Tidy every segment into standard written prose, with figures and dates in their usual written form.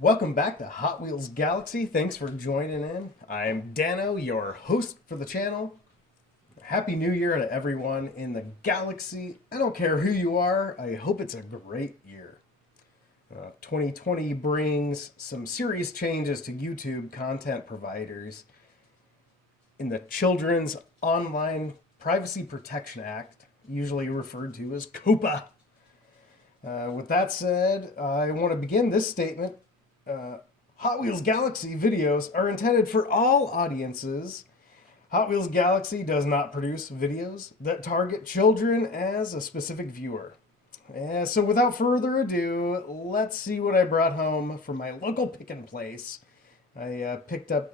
Welcome back to Hot Wheels Galaxy. Thanks for joining in. I'm Dano, your host for the channel. Happy New Year to everyone in the galaxy. I don't care who you are, I hope it's a great year. 2020 brings some serious changes to YouTube content providers. In the Children's Online Privacy Protection Act, usually referred to as COPA. With that said, I want to begin this statement. Hot Wheels Galaxy videos are intended for all audiences. Hot Wheels Galaxy does not produce videos that target children as a specific viewer. So without further ado, let's see what I brought home from my local pickin place. I picked up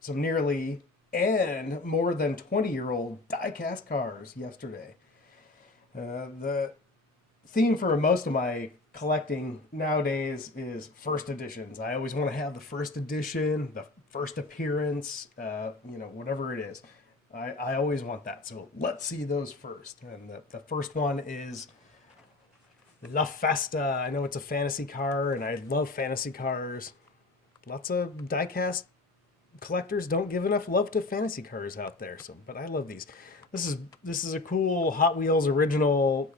some nearly and more than 20-year-old die-cast cars yesterday. The theme for most of my collecting nowadays is first editions. I always want to have the first edition, the first appearance, whatever it is. I always want that. So let's see those first. And the first one is La Festa. I know it's a fantasy car, and I love fantasy cars. Lots of diecast collectors don't give enough love to fantasy cars out there. But I love these. This is a cool Hot Wheels original,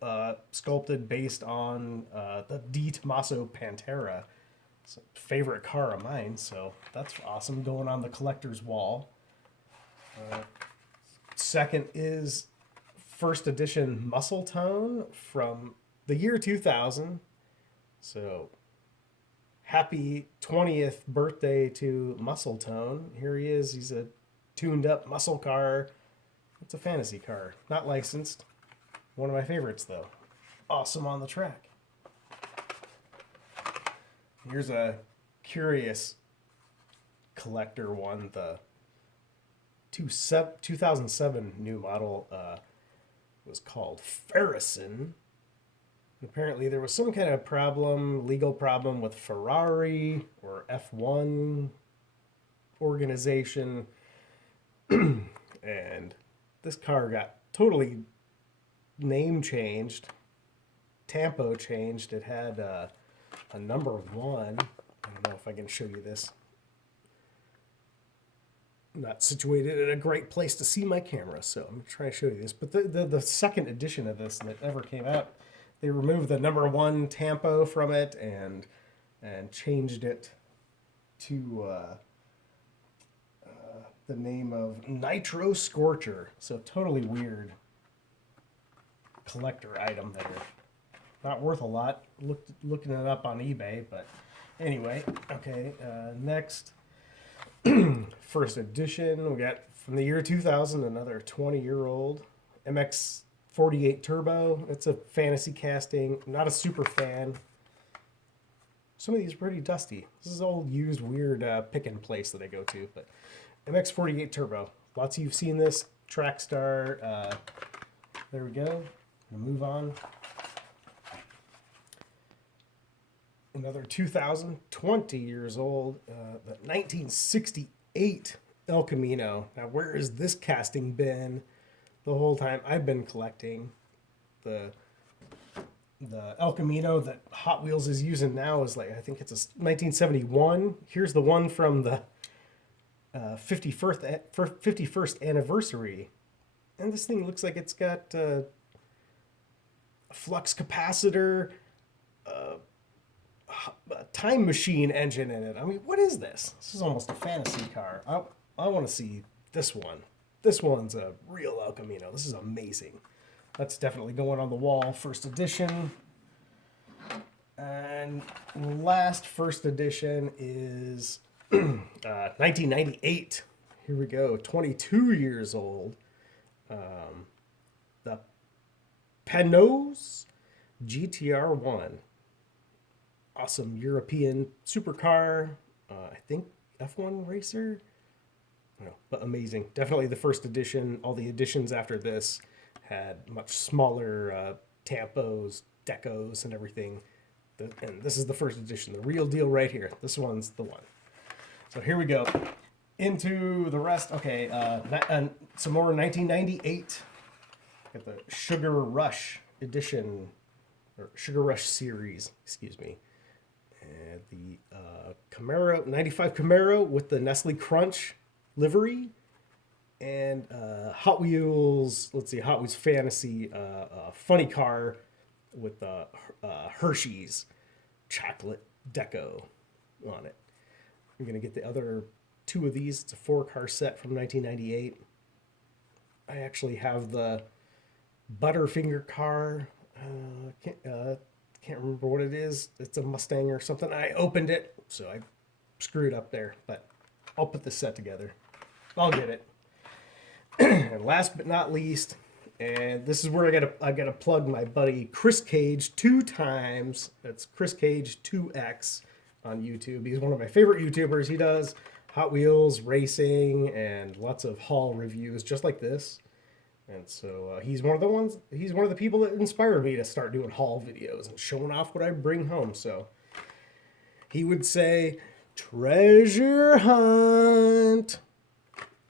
sculpted based on the Di Tommaso Pantera. It's a favorite car of mine, so that's awesome. Going on the collector's wall. Second is first edition Muscle Tone from the year 2000. So happy 20th birthday to Muscle Tone. Here he is. He's a tuned up muscle car. It's a fantasy car, not licensed. One of my favorites, though. Awesome on the track. Here's a curious collector one. The 2007 new model was called Farrison. Apparently there was some kind of legal problem with Ferrari or F1 organization. And this car got totally name changed, tampo changed. It had a number one. I don't know if I can show you this. I'm not situated in a great place to see my camera, so I'm going to try to show you this. But the second edition of this that ever came out, they removed the number one tampo from it and changed it to the name of Nitro Scorcher. So totally weird collector item that are not worth a lot. Looking it up on eBay, but anyway. Okay, next. First edition, we got from the year 2000, another 20-year-old MX-48 Turbo. It's a fantasy casting. I'm not a super fan. Some of these are pretty dusty. This is old, used, weird pickin' place that I go to, but MX-48 Turbo. Lots of you've seen this. Trackstar. There we go. We'll move on. Another 2020 years old. The 1968 El Camino. Now, where has this casting been the whole time I've been collecting? The El Camino that Hot Wheels is using now is I think it's a 1971. Here's the one from the 51st anniversary, and this thing looks like it's got a flux capacitor, a time machine engine in it. I mean, what is this? This is almost a fantasy car. I want to see this one. This one's a real El Camino. This is amazing. That's definitely going on the wall. First edition. And last first edition is 1998. Here we go. 22 years old. The Panos GTR1. Awesome European supercar. I think F1 racer. No, but amazing. Definitely the first edition. All the editions after this had much smaller tampos, decos, and everything. And this is the first edition. The real deal right here. This one's the one. So here we go. Into the rest. Okay, and some more 1998. Got the Sugar Rush edition, or Sugar Rush series, excuse me. And the Camaro, 95 Camaro with the Nestle Crunch livery. And Hot Wheels, let's see, Hot Wheels Fantasy funny car with Hershey's chocolate deco on it. I'm going to get the other two of these. It's a 4-car set from 1998. I actually have the Butterfinger car. Can't remember what it is. It's a Mustang or something. I opened it, so I screwed up there. But I'll put this set together. I'll get it. And last but not least, and this is where I gotta plug my buddy Chris Cage 2 times. That's Chris Cage 2X on YouTube. He's one of my favorite YouTubers. He does Hot Wheels racing and lots of haul reviews just like this. And so he's one of the people that inspired me to start doing haul videos and showing off what I bring home. So he would say, treasure hunt.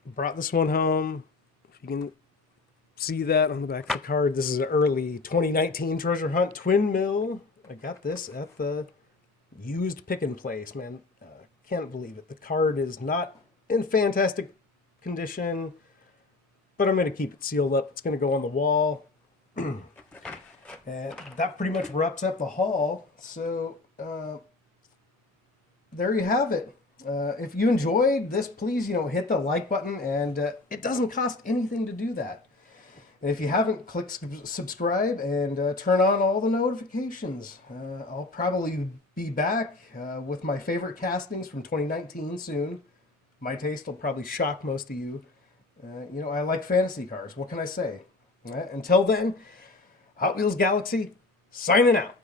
Brought this one home. If you can see that on the back of the card, this is an early 2019 treasure hunt twin mill. I got this at the used pickin place, man. Can't believe it. The card is not in fantastic condition, but I'm going to keep it sealed up. It's going to go on the wall. And that pretty much wraps up the haul. So there you have it. If you enjoyed this, please, hit the like button, and it doesn't cost anything to do that. And if you haven't, click subscribe and turn on all the notifications. I'll probably be back with my favorite castings from 2019 soon. My taste will probably shock most of you. I like fantasy cars. What can I say? Until then, Hot Wheels Galaxy, signing out.